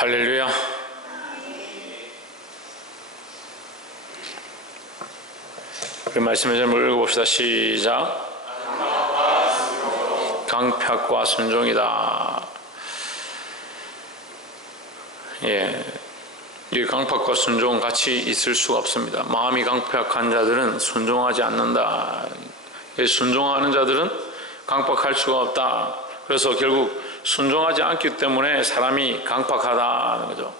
할렐루야. 우리 말씀을 좀 읽어봅시다. 시작. 강팍과 순종이다. 이 강팍과 순종은 같이 있을 수가 없습니다. 마음이 강팍한 자들은 순종하지 않는다. 순종하는 자들은 강팍할 수가 없다. 그래서 결국 순종하지 않기 때문에 사람이 강팍하다는 거죠.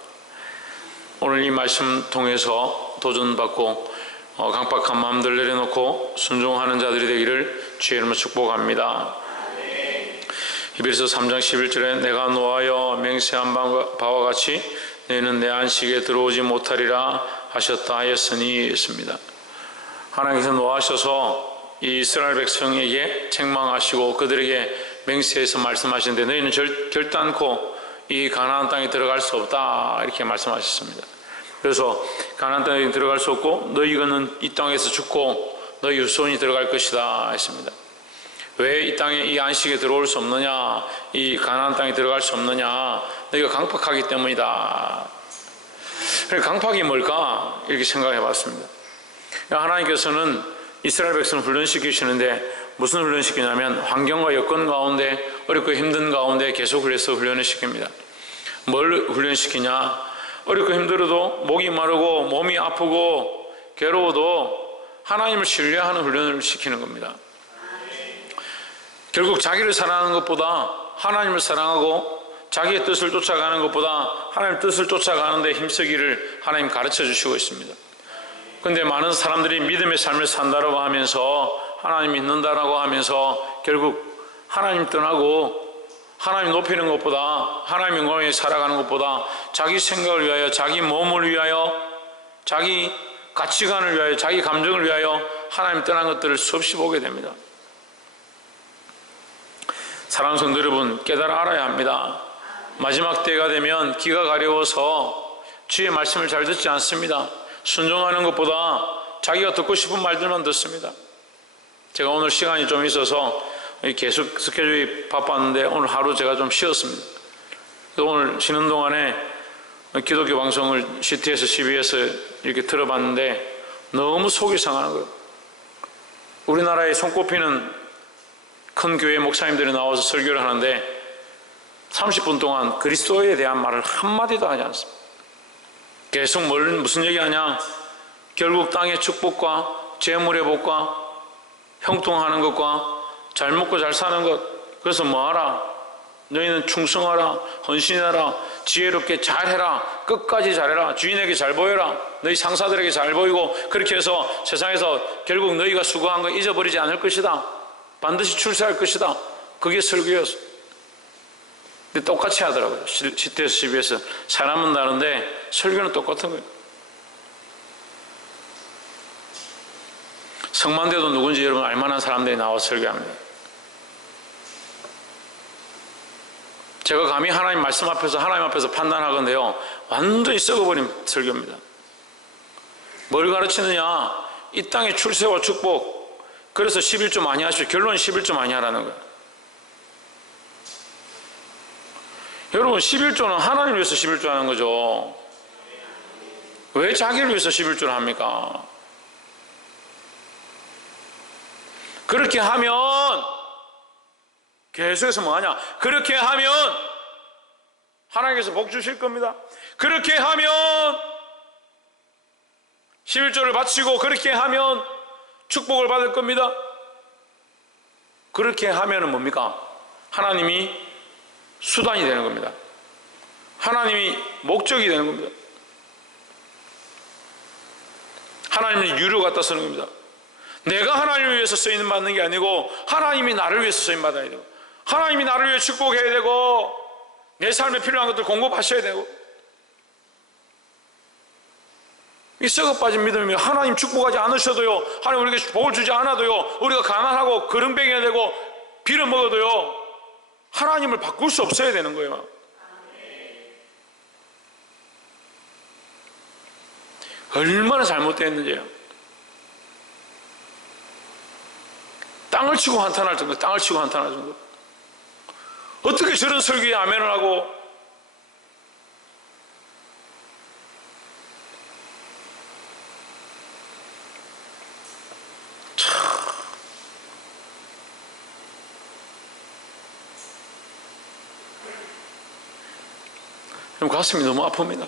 오늘 이 말씀 통해서 도전받고 강팍한 마음들 내려놓고 순종하는 자들이 되기를 주의 이름으로 축복합니다. 히브리서 3장 11절에 내가 노하여 맹세한 바와 같이 너희는 내 안식에 들어오지 못하리라 하셨다 하였으니 했습니다. 하나님께서 노하셔서 이 이스라엘 백성에게 책망하시고 그들에게 맹세해서 말씀하시는데 너희는 결단코 이 가나안 땅에 들어갈 수 없다 이렇게 말씀하셨습니다. 그래서 가나안 땅에 들어갈 수 없고 너희는 이 땅에서 죽고 너희 후손이 들어갈 것이다 했습니다. 왜 이 땅에 이 안식에 들어올 수 없느냐, 이 가나안 땅에 들어갈 수 없느냐, 너희가 강팍하기 때문이다. 강팍이 뭘까 이렇게 생각해 봤습니다. 하나님께서는 이스라엘 백성을 훈련시키시는데 무슨 훈련시키냐면 환경과 여건 가운데 어렵고 힘든 가운데 계속 훈련을 시킵니다. 뭘 훈련시키냐, 어렵고 힘들어도 목이 마르고 몸이 아프고 괴로워도 하나님을 신뢰하는 훈련을 시키는 겁니다. 결국 자기를 사랑하는 것보다 하나님을 사랑하고 자기의 뜻을 쫓아가는 것보다 하나님 뜻을 쫓아가는 데 힘쓰기를 하나님 가르쳐 주시고 있습니다. 그런데 많은 사람들이 믿음의 삶을 산다라고 하면서 하나님 믿는다라고 하면서 결국 하나님 떠나고 하나님 높이는 것보다 하나님 영광에 살아가는 것보다 자기 생각을 위하여, 자기 몸을 위하여, 자기 가치관을 위하여, 자기 감정을 위하여 하나님 떠난 것들을 수없이 보게 됩니다. 사랑하는 성도 여러분, 깨달아 알아야 합니다. 마지막 때가 되면 귀가 가려워서 주의 말씀을 잘 듣지 않습니다. 순종하는 것보다 자기가 듣고 싶은 말들만 듣습니다. 제가 오늘 시간이 좀 있어서 계속 스케줄이 바빴는데 오늘 하루 제가 좀 쉬었습니다. 오늘 쉬는 동안에 기독교 방송을 CTS, CBS 이렇게 들어봤는데 너무 속이 상하는 거예요. 우리나라에 손꼽히는 큰 교회 목사님들이 나와서 설교를 하는데 30분 동안 그리스도에 대한 말을 한마디도 하지 않습니다. 계속 무슨 얘기하냐, 결국 땅의 축복과 재물의 복과 형통하는 것과 잘 먹고 잘 사는 것, 그래서 뭐하라, 너희는 충성하라, 헌신하라, 지혜롭게 잘해라, 끝까지 잘해라, 주인에게 잘 보여라, 너희 상사들에게 잘 보이고, 그렇게 해서 세상에서 결국 너희가 수고한 거 잊어버리지 않을 것이다, 반드시 출세할 것이다. 그게 설교였어. 근데 똑같이 하더라고요. CTS, CBS. 사람은 다른데 설교는 똑같은 거예요. 성만대도 누군지 여러분 알만한 사람들이 나와서 설교합니다. 제가 감히 하나님 말씀 앞에서, 하나님 앞에서 판단하건대요, 완전히 썩어버린 설교입니다. 뭘 가르치느냐, 이 땅의 출세와 축복, 그래서 11조 많이 하십시오. 결론은 11조 많이 하라는 거예요. 여러분, 11조는 하나님을 위해서 11조 하는 거죠. 왜 자기를 위해서 11조를 합니까? 그렇게 하면 계속해서 뭐하냐, 그렇게 하면 하나님께서 복 주실 겁니다. 그렇게 하면 11조를 바치고 그렇게 하면 축복을 받을 겁니다. 그렇게 하면은 뭡니까? 하나님이 수단이 되는 겁니다. 하나님이 목적이 되는 겁니다. 하나님이 유료 갖다 쓰는 겁니다. 내가 하나님을 위해서 쓰임 받는 게 아니고 하나님이 나를 위해서 쓰임 받아야 되고, 하나님이 나를 위해 축복해야 되고, 내 삶에 필요한 것들 공급하셔야 되고. 이 썩어 빠진 믿음이면 하나님 축복하지 않으셔도요, 하나님 우리에게 복을 주지 않아도요, 우리가 가난하고 거렁뱅이가 되고 빌어먹어도요, 하나님을 바꿀 수 없어야 되는 거예요. 얼마나 잘못되었는지요. 땅을 치고 한탄할 정도, 땅을 치고 한탄할 정도. 어떻게 저런 설교에 아멘을 하고 가슴이 너무 아픕니다.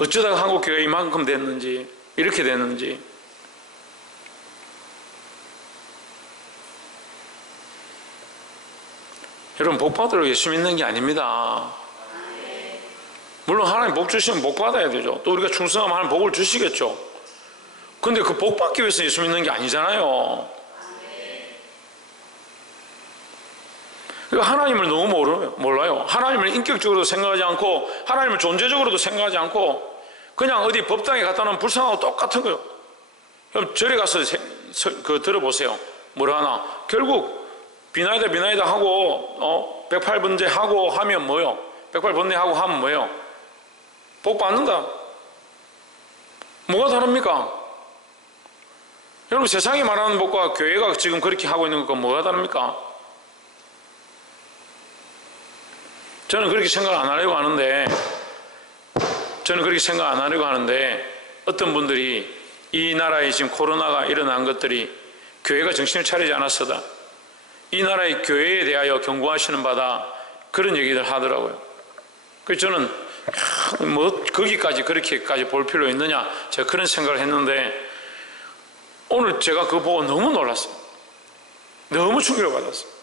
어쩌다가 한국 교회 이만큼 됐는지, 이렇게 됐는지. 여러분, 복 받으러 예수 믿는 게 아닙니다. 물론 하나님 복 주시면 복 받아야 되죠. 또 우리가 충성하면 하나님 복을 주시겠죠. 근데 그 복 받기 위해서 예수 믿는 게 아니잖아요. 하나님을 너무 몰라요. 하나님을 인격적으로도 생각하지 않고, 하나님을 존재적으로도 생각하지 않고, 그냥 어디 법당에 갖다 놓으면 불쌍하고 똑같은 거예요. 그럼 절에 가서 들어보세요. 뭐라 하나? 결국 비나이다 하고 108번째 하고 하면 뭐요? 108번째 하고 하면 뭐예요? 복 받는다. 뭐가 다릅니까? 여러분, 세상이 말하는 복과 교회가 지금 그렇게 하고 있는 것과 뭐가 다릅니까? 저는 그렇게 생각 안 하려고 하는데 어떤 분들이 이 나라에 지금 코로나가 일어난 것들이 교회가 정신을 차리지 않았어다, 이 나라의 교회에 대하여 경고하시는 바다, 그런 얘기들 하더라고요. 그래서 저는 뭐 거기까지 그렇게까지 볼 필요 있느냐, 제가 그런 생각을 했는데 오늘 제가 그거 보고 너무 놀랐어요. 너무 충격을 받았어요.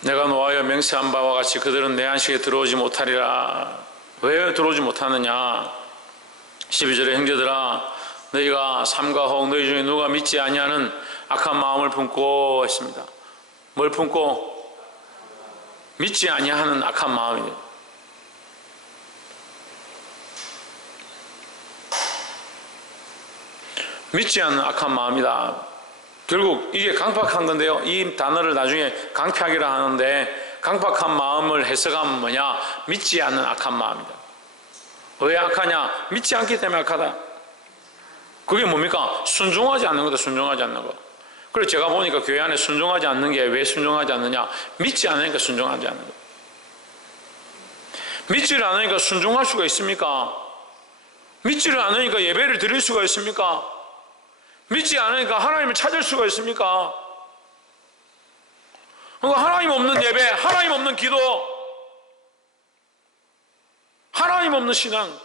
내가 노하여 맹세한 바와 같이 그들은 내 안식에 들어오지 못하리라. 왜 들어오지 못하느냐? 12절에 형제들아, 너희가 삼가 혹 너희 중에 누가 믿지 아니하는 악한 마음을 품고 했습니다. 뭘 품고? 믿지 아니하는 악한 마음이에요. 믿지 않는 악한 마음이다. 결국 이게 강팍한 건데요, 이 단어를 나중에 강팍이라 하는데, 강팍한 마음을 해석하면 뭐냐? 믿지 않는 악한 마음이다. 왜 악하냐? 믿지 않기 때문에 악하다. 그게 뭡니까? 순종하지 않는 거다. 순종하지 않는 거. 그래서 제가 보니까 교회 안에 순종하지 않는 게 왜 순종하지 않느냐? 믿지 않으니까 순종하지 않는 거. 믿지를 않으니까 순종할 수가 있습니까? 믿지를 않으니까 예배를 드릴 수가 있습니까? 믿지 않으니까 하나님을 찾을 수가 있습니까? 그러니까 하나님 없는 예배, 하나님 없는 기도, 하나님 없는 신앙,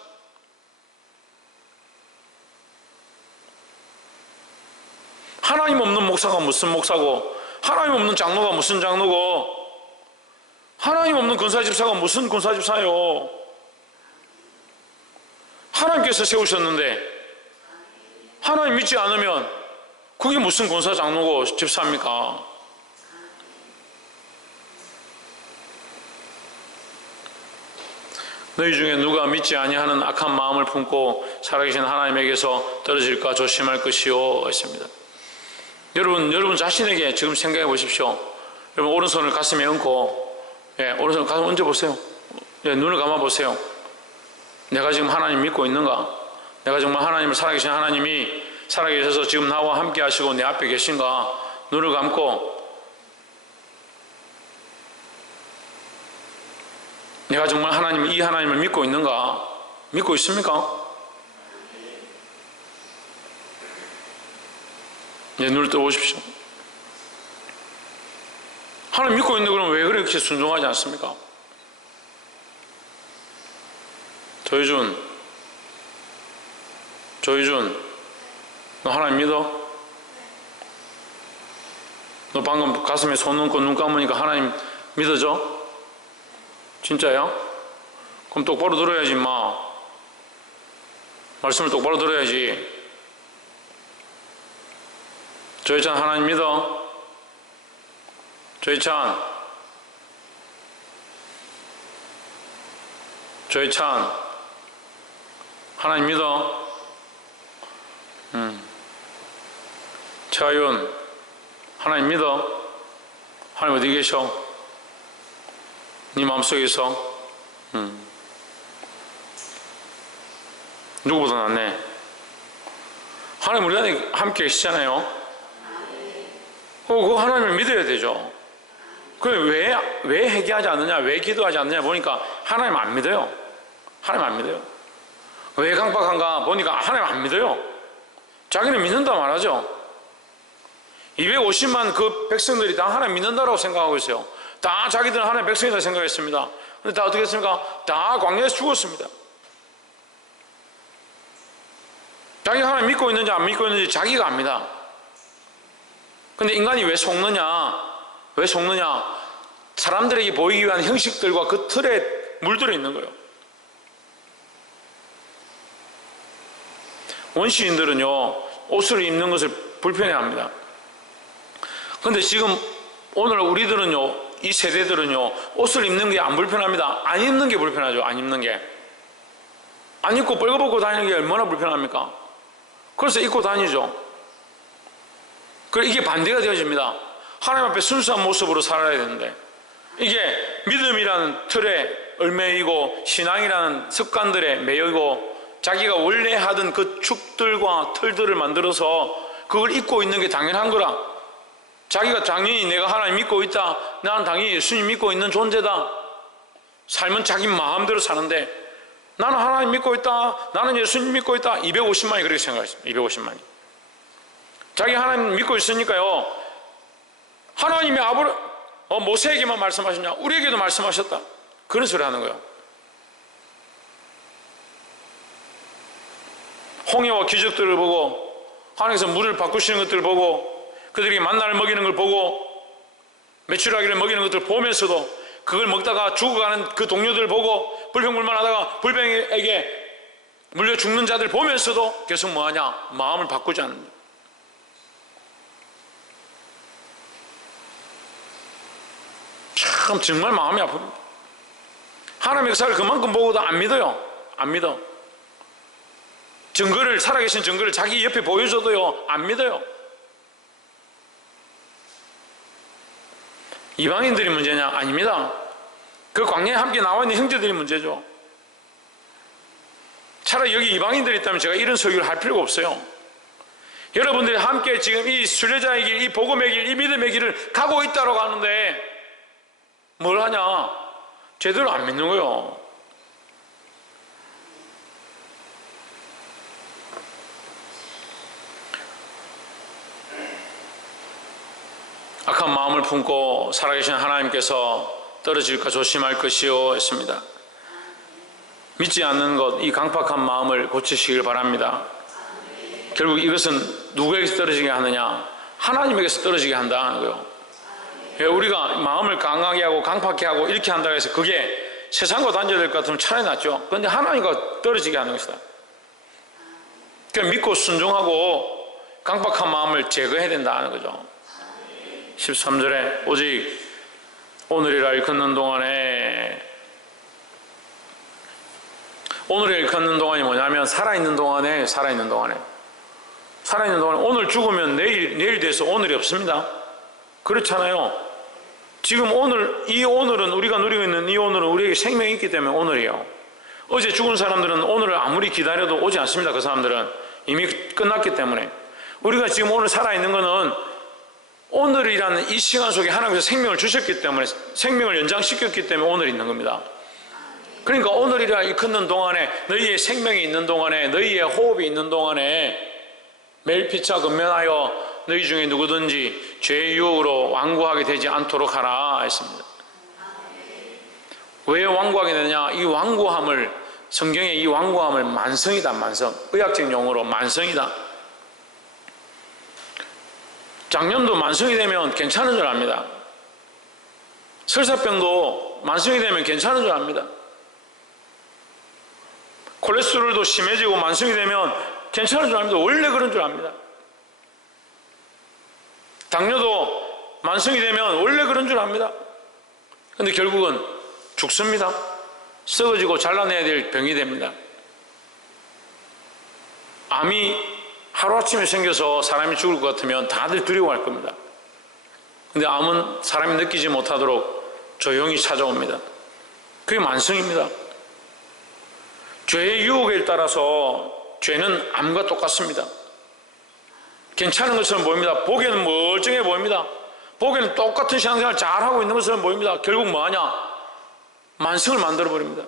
하나님 없는 목사가 무슨 목사고, 하나님 없는 장로가 무슨 장로고, 하나님 없는 권사집사가 무슨 권사집사요. 하나님께서 세우셨는데 하나님 믿지 않으면 그게 무슨 권사 장로고 집사입니까? 너희 중에 누가 믿지 아니하는 악한 마음을 품고 살아계신 하나님에게서 떨어질까 조심할 것이요 했습니다. 여러분 자신에게 지금 생각해 보십시오. 여러분, 오른손을 가슴에 얹고, 오른손을 가슴에 얹어 보세요. 눈을 감아 보세요. 내가 지금 하나님 믿고 있는가? 내가 정말 하나님을, 살아계신 하나님이 살아계셔서 지금 나와 함께 하시고 내 앞에 계신가? 눈을 감고 내가 정말 이 하나님을 믿고 있는가? 믿고 있습니까? 눈을 떠보십시오. 하나님 믿고 있는데 그럼 왜 그렇게 순종하지 않습니까? 조희준, 너 하나님 믿어? 너 방금 가슴에 손 얹고 눈 감으니까 하나님 믿어져? 진짜야? 그럼 똑바로 들어야지, 임마. 말씀을 똑바로 들어야지. 조희찬, 하나님 믿어? 조희찬, 하나님 믿어? 최하윤, 하나님 믿어? 하나님 어디 계셔? 네 마음속에 있어? 누구보다 낫네. 하나님 우리 안에 함께 계시잖아요. 그 하나님을 믿어야 되죠. 왜 회개하지 않느냐, 왜 기도하지 않느냐 보니까 하나님 안 믿어요. 하나님 안 믿어요. 왜 강박한가 보니까 하나님 안 믿어요. 자기는 믿는다 말하죠. 250만 그 백성들이 다 하나님 믿는다라고 생각하고 있어요. 다 자기들은 하나님의 백성이다 생각했습니다. 근데 다 어떻게 했습니까? 다 광야에서 죽었습니다. 자기가 하나님 믿고 있는지 안 믿고 있는지 자기가 압니다. 근데 인간이 왜 속느냐? 왜 속느냐? 사람들에게 보이기 위한 형식들과 그 틀에 물들어 있는 거예요. 원시인들은요, 옷을 입는 것을 불편해합니다. 근데 지금 오늘 우리들은요, 이 세대들은요, 옷을 입는 게 안 불편합니다. 안 입는 게 불편하죠. 안 입는 게. 안 입고 벌거벗고 다니는 게 얼마나 불편합니까? 그래서 입고 다니죠. 이게 반대가 되어집니다. 하나님 앞에 순수한 모습으로 살아야 되는데, 이게 믿음이라는 틀에 얽매이고 신앙이라는 습관들에 매이고 자기가 원래 하던 그 축들과 틀들을 만들어서 그걸 입고 있는 게 당연한 거라. 자기가 당연히 내가 하나님 믿고 있다, 나는 당연히 예수님 믿고 있는 존재다. 삶은 자기 마음대로 사는데, 나는 하나님 믿고 있다, 나는 예수님 믿고 있다. 250만이 그렇게 생각했습니다. 250만이. 자기 하나님 믿고 있으니까요, 하나님이 모세에게만 말씀하셨냐? 우리에게도 말씀하셨다. 그런 소리 하는 거예요. 홍해와 기적들을 보고, 하나님께서 물을 바꾸시는 것들을 보고, 그들이 만나를 먹이는 걸 보고, 메추라기를 먹이는 것들을 보면서도, 그걸 먹다가 죽어가는 그 동료들을 보고, 불평불만하다가 불병에게 물려 죽는 자들 보면서도 계속 뭐하냐? 마음을 바꾸지 않는다. 참 정말 마음이 아픕니다. 하나님의 역사를 그만큼 보고도 안 믿어요. 안 믿어. 증거를, 살아계신 증거를 자기 옆에 보여줘도요, 안 믿어요. 이방인들이 문제냐? 아닙니다. 그 광야에 함께 나와 있는 형제들이 문제죠. 차라리 여기 이방인들이 있다면 제가 이런 설교를 할 필요가 없어요. 여러분들이 함께 지금 이 순례자의 길, 이 복음의 길, 이 믿음의 길을 가고 있다고 하는데 뭘 하냐? 제대로 안 믿는 거예요. 악한 마음을 품고 살아계신 하나님께서 떨어질까 조심할 것이요 했습니다. 믿지 않는 것, 이 강팍한 마음을 고치시길 바랍니다. 결국 이것은 누구에게서 떨어지게 하느냐? 하나님에게서 떨어지게 한다는 거예요. 우리가 마음을 강하게 하고 강팍하게 하고 이렇게 한다고 해서 그게 세상과 단절될 것 같으면 차라리 낫죠. 그런데 하나님과 떨어지게 하는 것이다. 그러니까 믿고 순종하고 강팍한 마음을 제거해야 된다는 거죠. 13절에 오직 오늘이라 일컫는 동안에, 오늘을 일컫는 동안이 뭐냐면 살아있는 동안에 오늘 죽으면 내일 돼서 오늘이 없습니다. 그렇잖아요. 지금 이 오늘은, 우리가 누리고 있는 이 오늘은 우리에게 생명이 있기 때문에 오늘이에요. 어제 죽은 사람들은 오늘을 아무리 기다려도 오지 않습니다. 그 사람들은 이미 끝났기 때문에. 우리가 지금 오늘 살아있는 거는 오늘이라는 이 시간 속에 하나님께서 생명을 주셨기 때문에, 생명을 연장시켰기 때문에 오늘 있는 겁니다. 그러니까 오늘이라 일컫는 동안에, 너희의 생명이 있는 동안에, 너희의 호흡이 있는 동안에 매일 피차 근면하여 너희 중에 누구든지 죄의 유혹으로 완고하게 되지 않도록 하라 했습니다. 왜 완고하게 되느냐? 이 완고함을, 성경에 이 완고함을 만성이다, 만성. 의학적 용어로 만성이다. 장염도 만성이 되면 괜찮은 줄 압니다. 설사병도 만성이 되면 괜찮은 줄 압니다. 콜레스테롤도 심해지고 만성이 되면 괜찮은 줄 압니다. 원래 그런 줄 압니다. 당뇨도 만성이 되면 원래 그런 줄 압니다. 그런데 결국은 죽습니다. 썩어지고 잘라내야 될 병이 됩니다. 암이 하루아침에 생겨서 사람이 죽을 것 같으면 다들 두려워할 겁니다. 근데 암은 사람이 느끼지 못하도록 조용히 찾아옵니다. 그게 만성입니다. 죄의 유혹에 따라서 죄는 암과 똑같습니다. 괜찮은 것처럼 보입니다. 보기에는 멀쩡해 보입니다. 보기에는 똑같은 신앙생활 잘하고 있는 것처럼 보입니다. 결국 뭐하냐? 만성을 만들어버립니다.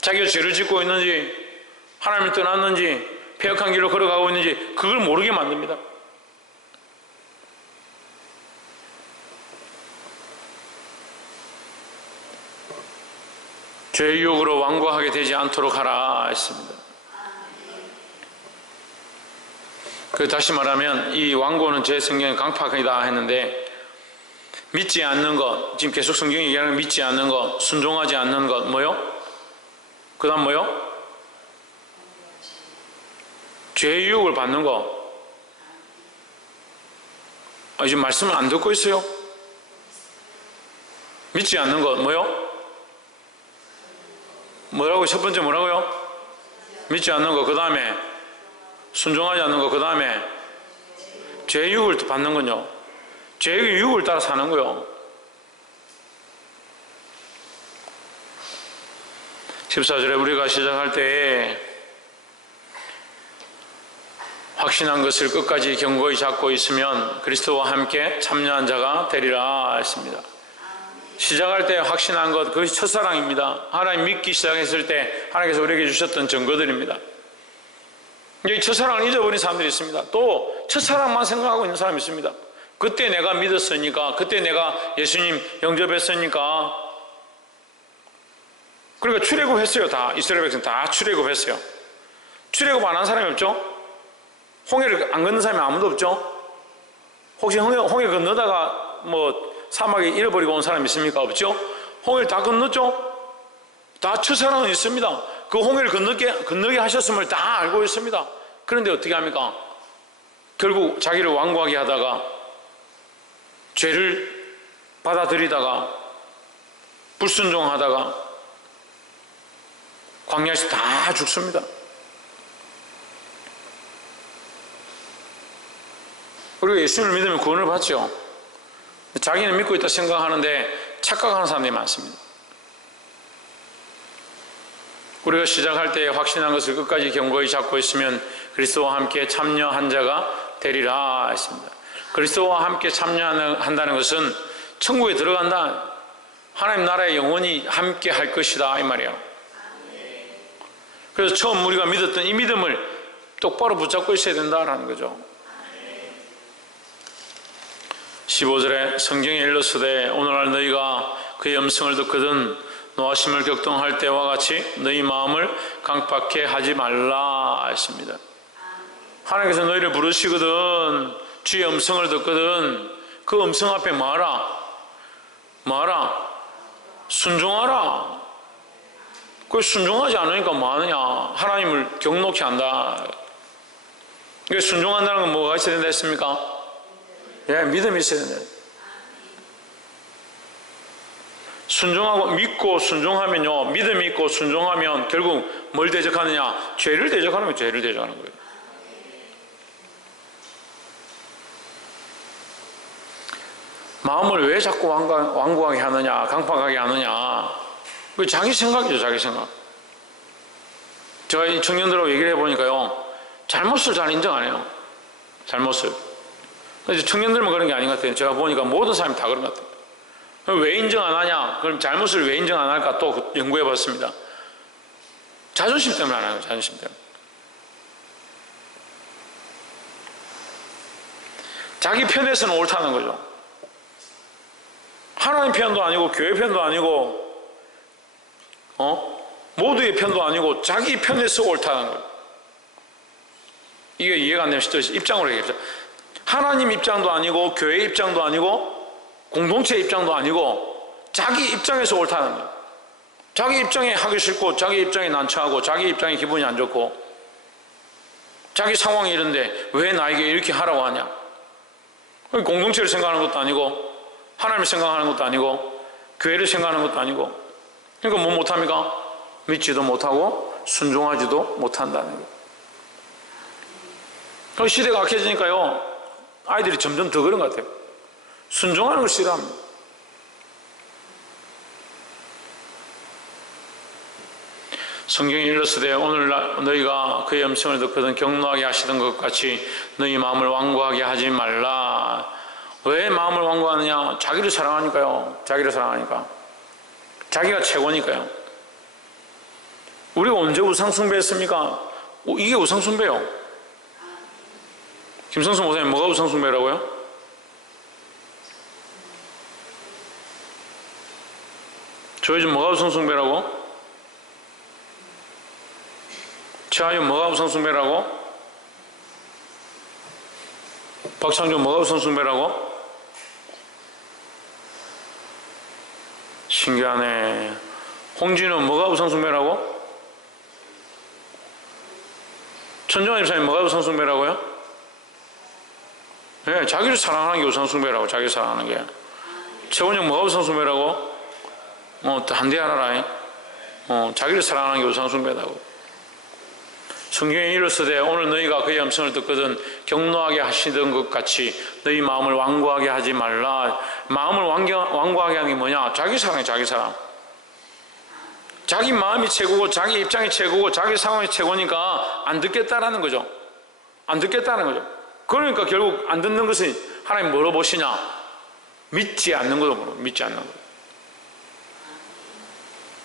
자기가 죄를 짓고 있는지, 하나님을 떠났는지, 패역한 길로 걸어가고 있는지 그걸 모르게 만듭니다. 죄의 유혹으로 완고하게 되지 않도록 하라 했습니다. 다시 말하면 이 완고는 제 성경에 강팍이다 했는데, 믿지 않는 것, 지금 계속 성경이 얘기하는 믿지 않는 것, 순종하지 않는 것, 뭐요? 그 다음 뭐요? 죄의 유혹을 받는 것. 지금 말씀을 안 듣고 있어요? 믿지 않는 것, 뭐요? 뭐라고? 첫 번째 뭐라고요? 믿지 않는 것, 그 다음에 순종하지 않는 것, 그 다음에 죄의 유혹을 받는 거요. 죄의 유혹을 따라 사는 거요. 14절에 우리가 시작할 때에 확신한 것을 끝까지 견고히 잡고 있으면 그리스도와 함께 참여한 자가 되리라 했습니다. 시작할 때 확신한 것, 그것이 첫사랑입니다. 하나님 믿기 시작했을 때 하나님께서 우리에게 주셨던 증거들입니다. 이 첫사랑을 잊어버린 사람들이 있습니다. 또 첫사랑만 생각하고 있는 사람이 있습니다. 그때 내가 믿었으니까, 그때 내가 예수님 영접했으니까. 그러니까 출애굽했어요. 다 이스라엘 백성 다 출애굽했어요. 출애굽 안 한 사람이 없죠? 홍해를 안 건넌 사람이 아무도 없죠? 혹시 홍해 건너다가 사막에 잃어버리고 온 사람이 있습니까? 없죠? 홍해를 다 건넜죠? 다 첫사랑은 있습니다. 그 홍해를 건너게 하셨음을 다 알고 있습니다. 그런데 어떻게 합니까? 결국 자기를 완고하게 하다가 죄를 받아들이다가 불순종하다가 광야에서 다 죽습니다. 우리가 예수님을 믿으면 구원을 받죠. 자기는 믿고 있다 생각하는데 착각하는 사람들이 많습니다. 우리가 시작할 때 확신한 것을 끝까지 견고히 잡고 있으면 그리스도와 함께 참여한 자가 되리라 했습니다. 그리스도와 함께 참여한다는 것은 천국에 들어간다, 하나님 나라에 영원히 함께 할 것이다 이 말이에요. 그래서 처음 우리가 믿었던 이 믿음을 똑바로 붙잡고 있어야 된다라는 거죠. 15절에 성경에 일렀으되 오늘날 너희가 그의 음성을 듣거든 노하심을 격동할 때와 같이 너희 마음을 강팍해 하지 말라 했습니다. 하나님께서 너희를 부르시거든, 주의 음성을 듣거든, 그 음성 앞에 뭐하라? 순종하라. 그 순종하지 않으니까 뭐하느냐? 하나님을 경록히 한다. 이게 순종한다는 건 뭐가 있어야 된다 했습니까? 믿음이 있어야 된다. 순종하고 믿고 순종하면요, 믿음이 있고 순종하면 결국 뭘 대적하느냐? 죄를 대적하는 거예요. 죄를 대적하는 거예요. 마음을 왜 자꾸 완고하게 하느냐, 강팍하게 하느냐? 그 자기 생각이죠, 자기 생각. 제가 이 청년들하고 얘기를 해보니까요, 잘못을 잘 인정 안 해요. 잘못을. 그래서 청년들만 그런 게 아닌 것 같아요. 제가 보니까 모든 사람이 다 그런 것 같아요. 왜 인정 안 하냐? 그럼 잘못을 왜 인정 안 할까? 또 연구해 봤습니다. 자존심 때문에 안 하는 거예요. 자존심 때문에. 자기 편에서는 옳다는 거죠. 하나님 편도 아니고 교회 편도 아니고 모두의 편도 아니고 자기 편에서 옳다는 거예요. 이게 이해가 안 되면 입장으로 얘기합시다. 하나님 입장도 아니고 교회 입장도 아니고 공동체 입장도 아니고 자기 입장에서 옳다는 거예요. 자기 입장에 하기 싫고 자기 입장에 난처하고 자기 입장에 기분이 안 좋고 자기 상황이 이런데 왜 나에게 이렇게 하라고 하냐? 공동체를 생각하는 것도 아니고 하나님을 생각하는 것도 아니고 교회를 생각하는 것도 아니고, 그러니까 뭐 못합니까? 믿지도 못하고 순종하지도 못한다는 거예요. 시대가 악해지니까요, 아이들이 점점 더 그런 것 같아요. 순종하는 걸 싫어합니다. 성경이 일렀으되 오늘날 너희가 그의 음성을 듣거든 경노하게 하시던 것 같이 너희 마음을 완고하게 하지 말라. 왜 마음을 완고하느냐? 자기를 사랑하니까요. 자기를 사랑하니까. 자기가 최고니까요. 우리가 언제 우상숭배했습니까? 이게 우상숭배요. 김성수 목사님 뭐가 우상숭배라고요? 조혜준 뭐가 우상숭배라고? 최하윤 뭐가 우상숭배라고? 박창준 뭐가 우상숭배라고? 신기하네. 홍진은 뭐가 우상숭배라고? 천정환 집사님 뭐가 우상숭배라고요? 네, 자기를 사랑하는 게 우상숭배라고. 자기를 사랑하는 게. 최원영 뭐가 우상숭배라고? 단디 알아라. 자기를 사랑하는 게 우상숭배다고. 성경에 이르시되 오늘 너희가 그의 음성을 듣거든 격노하게 하시던 것 같이 너희 마음을 완고하게 하지 말라. 마음을 완고하게 하는 게 뭐냐? 자기 사랑이에요. 자기 사랑. 자기 마음이 최고고 자기 입장이 최고고 자기 상황이 최고니까 안 듣겠다라는 거죠. 안 듣겠다는 거죠. 그러니까 결국 안 듣는 것은 하나님 뭐로 보시냐? 믿지 않는 거로 보는, 믿지 않는 거.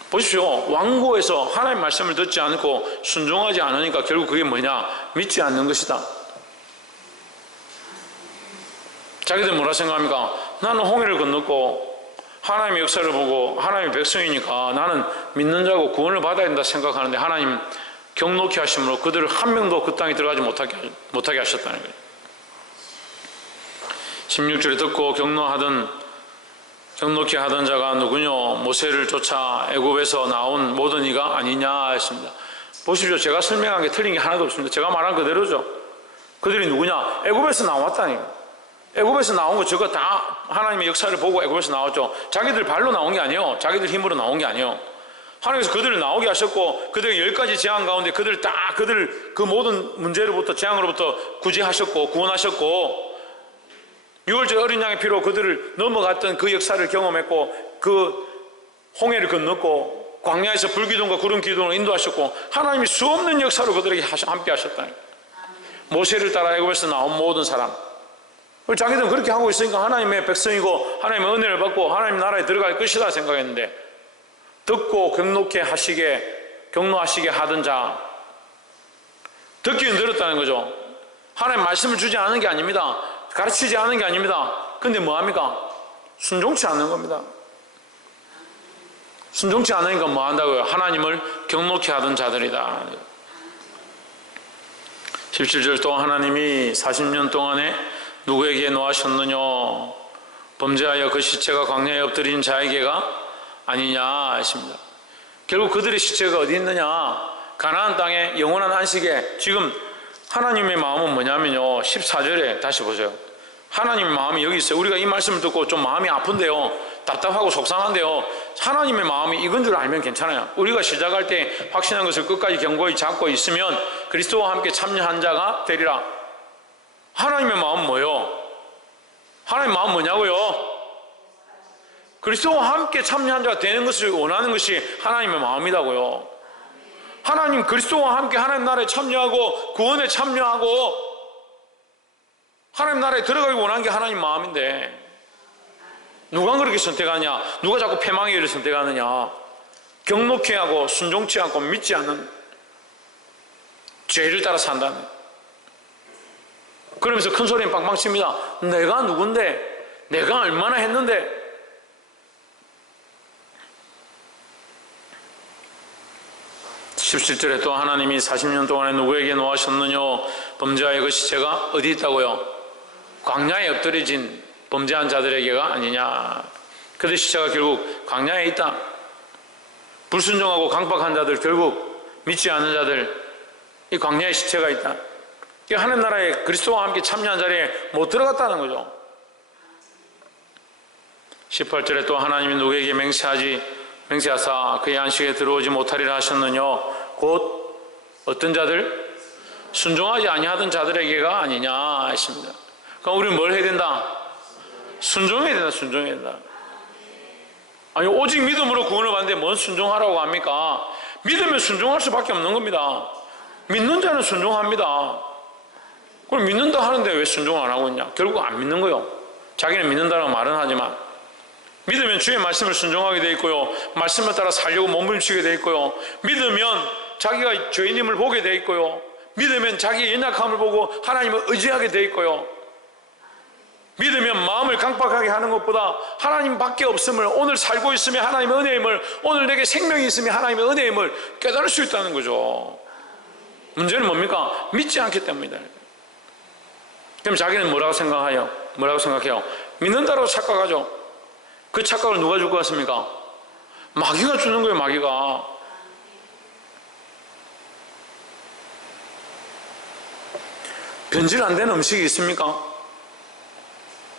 보십시오. 완고해서 하나님 말씀을 듣지 않고 순종하지 않으니까 결국 그게 뭐냐? 믿지 않는 것이다. 자기들 뭐라 생각합니까? 나는 홍해를 건넜고 하나님의 역사를 보고 하나님의 백성이니까 나는 믿는 자고 구원을 받아야 된다 생각하는데 하나님 경노케 하심으로 그들을 한 명도 그 땅에 들어가지 못하게 하셨다는 거예요. 16절에 듣고 경노케 하던 자가 누구뇨? 모세를 쫓아 애굽에서 나온 모든 이가 아니냐 했습니다. 보십시오. 제가 설명한 게 틀린 게 하나도 없습니다. 제가 말한 그대로죠. 그들이 누구냐? 애굽에서 나왔다니. 애굽에서 나온 거 저거 다 하나님의 역사를 보고 애굽에서 나왔죠. 자기들 발로 나온 게 아니에요. 자기들 힘으로 나온 게 아니에요. 하나님께서 그들을 나오게 하셨고 그들에게 10가지 재앙 가운데 그들 그 모든 문제로부터 재앙으로부터 구제하셨고 구원하셨고 6월절 어린 양의 피로 그들을 넘어갔던 그 역사를 경험했고 그 홍해를 건넜고 광야에서 불기둥과 구름 기둥을 인도하셨고 하나님이 수없는 역사로 그들에게 함께 하셨다. 모세를 따라 애굽에서 나온 모든 사람 자기들은 그렇게 하고 있으니까 하나님의 백성이고 하나님의 은혜를 받고 하나님 나라에 들어갈 것이다 생각했는데 듣고 경노하시게 하던 자 듣기는 들었다는 거죠. 하나님 말씀을 주지 않은 게 아닙니다. 가르치지 않은 게 아닙니다. 근데 뭐합니까? 순종치 않는 겁니다. 순종치 않으니까 뭐 한다고요? 하나님을 경노케 하던 자들이다. 17절 또 하나님이 40년 동안에 누구에게 노하셨느냐? 범죄하여 그 시체가 광야에 엎드린 자에게가 아니냐 했습니다. 결국 그들의 시체가 어디 있느냐? 가나안 땅의 영원한 안식에. 지금 하나님의 마음은 뭐냐면요, 14절에 다시 보세요. 하나님의 마음이 여기 있어요. 우리가 이 말씀을 듣고 좀 마음이 아픈데요, 답답하고 속상한데요, 하나님의 마음이 이건 줄 알면 괜찮아요. 우리가 시작할 때 확신한 것을 끝까지 견고히 잡고 있으면 그리스도와 함께 참여한 자가 되리라. 하나님의 마음은 뭐예요? 하나님의 마음은 뭐냐고요? 그리스도와 함께 참여한 자가 되는 것을 원하는 것이 하나님의 마음이라고요. 하나님 그리스도와 함께 하나님 나라에 참여하고 구원에 참여하고 하나님 나라에 들어가기 원하는 게 하나님 마음인데 누가 그렇게 선택하냐? 누가 자꾸 패망의 길을 선택하느냐? 경노케 하고 순종치 않고 믿지 않는 죄를 따라 산다는. 그러면서 큰 소리는 빵빵 칩니다. 내가 누군데? 내가 얼마나 했는데? 17절에 또 하나님이 40년 동안에 누구에게 노하셨느냐? 범죄하여 그 시체가 어디 있다고요? 광야에 엎드려진 범죄한 자들에게가 아니냐. 그들 시체가 결국 광야에 있다. 불순종하고 강박한 자들, 결국 믿지 않는 자들, 이 광야에 시체가 있다. 이 하나님 나라에 그리스도와 함께 참여한 자리에 못 들어갔다는 거죠. 18절에 또 하나님이 누구에게 맹세하사 그의 안식에 들어오지 못하리라 하셨느냐? 곧 어떤 자들? 순종하지 아니하던 자들에게가 아니냐 했습니다. 그럼 우리는 뭘 해야 된다? 순종해야 된다. 순종해야 된다. 아니 오직 믿음으로 구원을 받는데 뭔 순종하라고 합니까? 믿으면 순종할 수밖에 없는 겁니다. 믿는 자는 순종합니다. 그럼 믿는다 하는데 왜 순종 안 하고 있냐? 결국 안 믿는 거요. 자기는 믿는다라고 말은 하지만 믿으면 주의 말씀을 순종하게 돼 있고요, 말씀을 따라 살려고 몸부림치게 돼 있고요, 믿으면 자기가 죄인임을 보게 돼 있고요, 믿으면 자기의 연약함을 보고 하나님을 의지하게 돼 있고요. 믿으면 마음을 강박하게 하는 것보다 하나님밖에 없음을, 오늘 살고 있으면 하나님의 은혜임을, 오늘 내게 생명이 있으면 하나님의 은혜임을 깨달을 수 있다는 거죠. 문제는 뭡니까? 믿지 않기 때문이다. 그럼 자기는 뭐라고 생각해요? 믿는다라고 착각하죠. 그 착각을 누가 줄 것 같습니까? 마귀가 주는 거예요. 마귀가. 변질 안 되는 음식이 있습니까?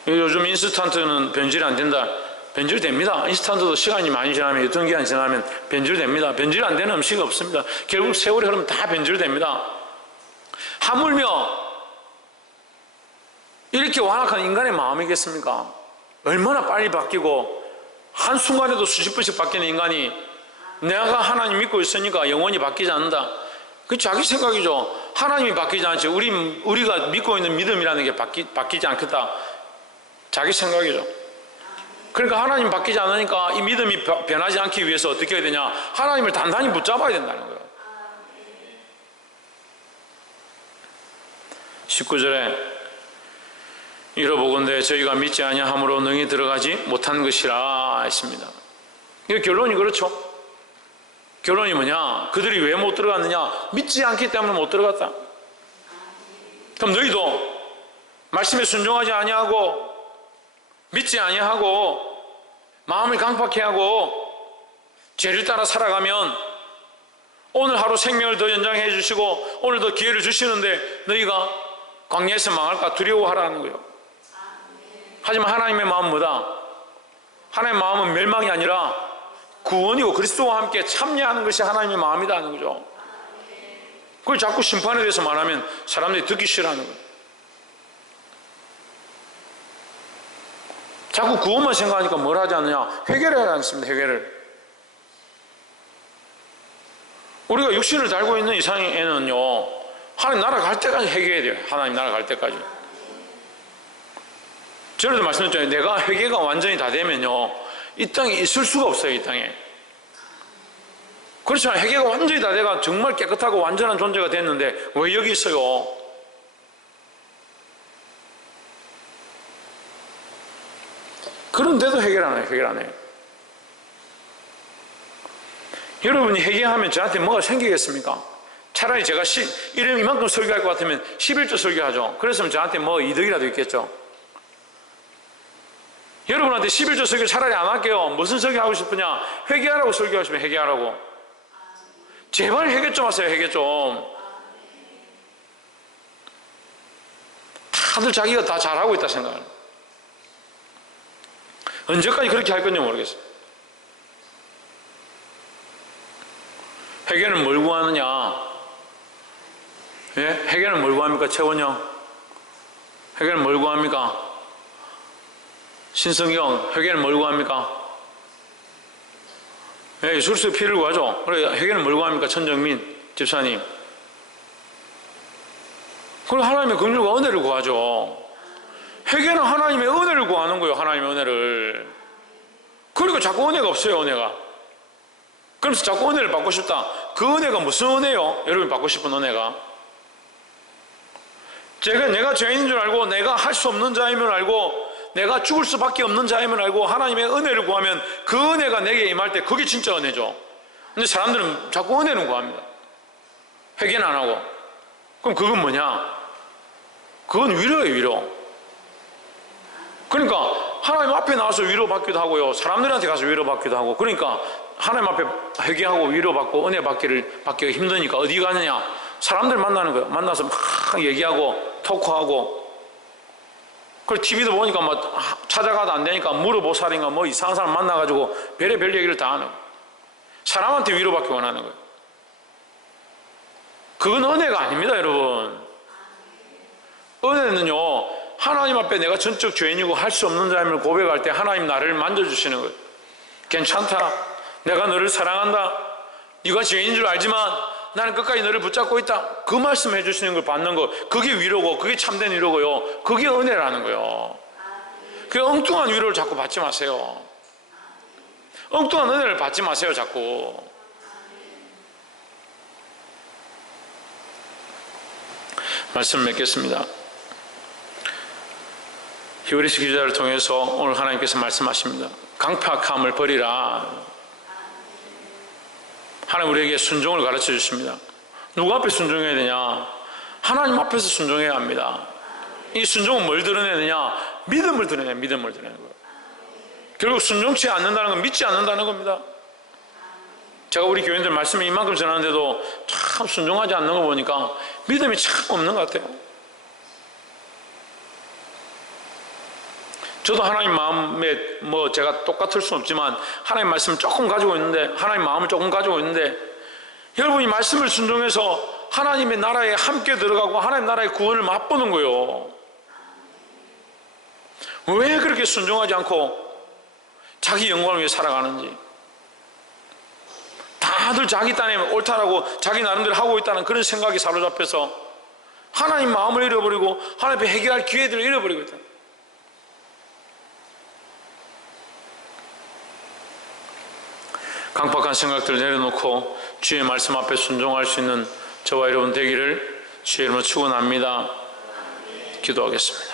요즘 인스턴트는 변질 안 된다. 변질됩니다. 인스턴트도 시간이 많이 지나면, 유통기한이 지나면 변질됩니다. 변질 안 되는 음식이 없습니다. 결국 세월이 흐르면 다 변질됩니다. 하물며 이렇게 완악한 인간의 마음이겠습니까? 얼마나 빨리 바뀌고 한순간에도 수십 번씩 바뀌는 인간이 내가 하나님 믿고 있으니까 영원히 바뀌지 않는다. 그 자기 생각이죠. 하나님이 바뀌지 않지 우리가 믿고 있는 믿음이라는 게 바뀌지 않겠다. 자기 생각이죠. 그러니까 하나님 바뀌지 않으니까 이 믿음이 변하지 않기 위해서 어떻게 해야 되냐? 하나님을 단단히 붙잡아야 된다는 거예요. 19절에 이러보건대 저희가 믿지 아니함으로 능히 들어가지 못한 것이라 했습니다. 이 결론이 그렇죠. 결론이 뭐냐? 그들이 왜 못 들어갔느냐? 믿지 않기 때문에 못 들어갔다. 그럼 너희도 말씀에 순종하지 아니하고 믿지 아니하고 마음을 강팍해 하고 죄를 따라 살아가면 오늘 하루 생명을 더 연장해 주시고 오늘 더 기회를 주시는데 너희가 광야에서 망할까 두려워하라는 거예요. 하지만 하나님의 마음은 뭐다? 하나님의 마음은 멸망이 아니라 구원이고 그리스도와 함께 참여하는 것이 하나님의 마음이다 하는 거죠. 그걸 자꾸 심판에 대해서 말하면 사람들이 듣기 싫어하는 거예요. 자꾸 구원만 생각하니까 뭘 하지 않느냐? 회개를 해야 않습니다. 회개를. 우리가 육신을 달고 있는 이상에는요, 하나님 나라 갈 때까지 회개해야 돼요. 하나님 나라 갈 때까지. 전에도 말씀드렸잖아요. 내가 회개가 완전히 다 되면요, 이 땅에 있을 수가 없어요. 이 땅에. 그렇지만 회개가 완전히 다 돼가 정말 깨끗하고 완전한 존재가 됐는데 왜 여기 있어요? 그런데도 해결 안 해요. 해결 안 해요. 여러분이 회개하면 저한테 뭐가 생기겠습니까? 차라리 제가 이만큼 설교할 것 같으면 11조 설교하죠. 그랬으면 저한테 뭐 이득이라도 있겠죠. 여러분한테 11조 설교 차라리 안 할게요. 무슨 설교하고 싶으냐? 회개하라고 설교하고 싶으면 회개하라고. 제발 회개 좀 하세요. 회개 좀. 다들 자기가 다 잘하고 있다 생각해요. 언제까지 그렇게 할 건지 모르겠어요. 회개는 뭘 구하느냐? 예? 회개는 뭘 구합니까? 최원영. 회개는 뭘 구합니까? 신성경. 회개는 뭘 구합니까? 예, 예수의 피를 구하죠. 그래, 회개는 뭘 구합니까? 천정민 집사님. 그리고 하나님의 긍휼과 은혜를 구하죠. 회개는 하나님의 은혜를 구하는 거예요. 하나님의 은혜를. 그리고 자꾸 은혜가 없어요. 은혜가. 그래서 자꾸 은혜를 받고 싶다. 그 은혜가 무슨 은혜요? 여러분이 받고 싶은 은혜가. 내가 죄인인 줄 알고 내가 할 수 없는 자임을 알고 내가 죽을 수밖에 없는 자임을 알고 하나님의 은혜를 구하면 그 은혜가 내게 임할 때 그게 진짜 은혜죠. 근데 사람들은 자꾸 은혜는 구합니다. 회개는 안 하고. 그럼 그건 뭐냐? 그건 위로예요. 위로. 그러니까 하나님 앞에 나와서 위로받기도 하고요. 사람들한테 가서 위로받기도 하고. 그러니까 하나님 앞에 회개하고 위로받고 은혜 받기가 힘드니까 어디 가느냐? 사람들 만나는 거예요. 만나서 막 얘기하고 토크하고. 그리고 TV도 보니까 막 찾아가도 안 되니까 물어보살인가 뭐 이상한 사람 만나가지고 별의별 얘기를 다 하는 거예요. 사람한테 위로받기 원하는 거예요. 그건 은혜가 아닙니다, 여러분. 은혜는요, 하나님 앞에 내가 전적 죄인이고 할 수 없는 자임을 고백할 때 하나님 나를 만져주시는 거예요. 괜찮다. 내가 너를 사랑한다. 네가 죄인인 줄 알지만 나는 끝까지 너를 붙잡고 있다. 그 말씀 해주시는 걸 받는 거, 그게 위로고 그게 참된 위로고요. 그게 은혜라는 거예요. 그 엉뚱한 위로를 자꾸 받지 마세요. 엉뚱한 은혜를 받지 마세요. 자꾸. 말씀을 맺겠습니다. 히브리서 기자를 통해서 오늘 하나님께서 말씀하십니다. 강팍함을 버리라. 하나님 우리에게 순종을 가르쳐 주십니다. 누구 앞에 순종해야 되냐? 하나님 앞에서 순종해야 합니다. 이 순종은 뭘 드러내느냐? 믿음을 드러내는 거예요. 결국 순종치 않는다는 건 믿지 않는다는 겁니다. 제가 우리 교인들 말씀을 이만큼 전하는데도 참 순종하지 않는 거 보니까 믿음이 참 없는 것 같아요. 저도 하나님 마음에 제가 똑같을 수는 없지만 하나님 말씀을 조금 가지고 있는데, 하나님 마음을 조금 가지고 있는데, 여러분이 말씀을 순종해서 하나님의 나라에 함께 들어가고 하나님 나라의 구원을 맛보는 거예요. 왜 그렇게 순종하지 않고 자기 영광을 위해 살아가는지, 다들 자기 딴에 옳다라고 자기 나름대로 하고 있다는 그런 생각이 사로잡혀서 하나님 마음을 잃어버리고 하나님 앞에 해결할 기회들을 잃어버리고 있다. 강박한 생각들을 내려놓고 주의 말씀 앞에 순종할 수 있는 저와 여러분 되기를 주의 이름으로 축원합니다. 기도하겠습니다.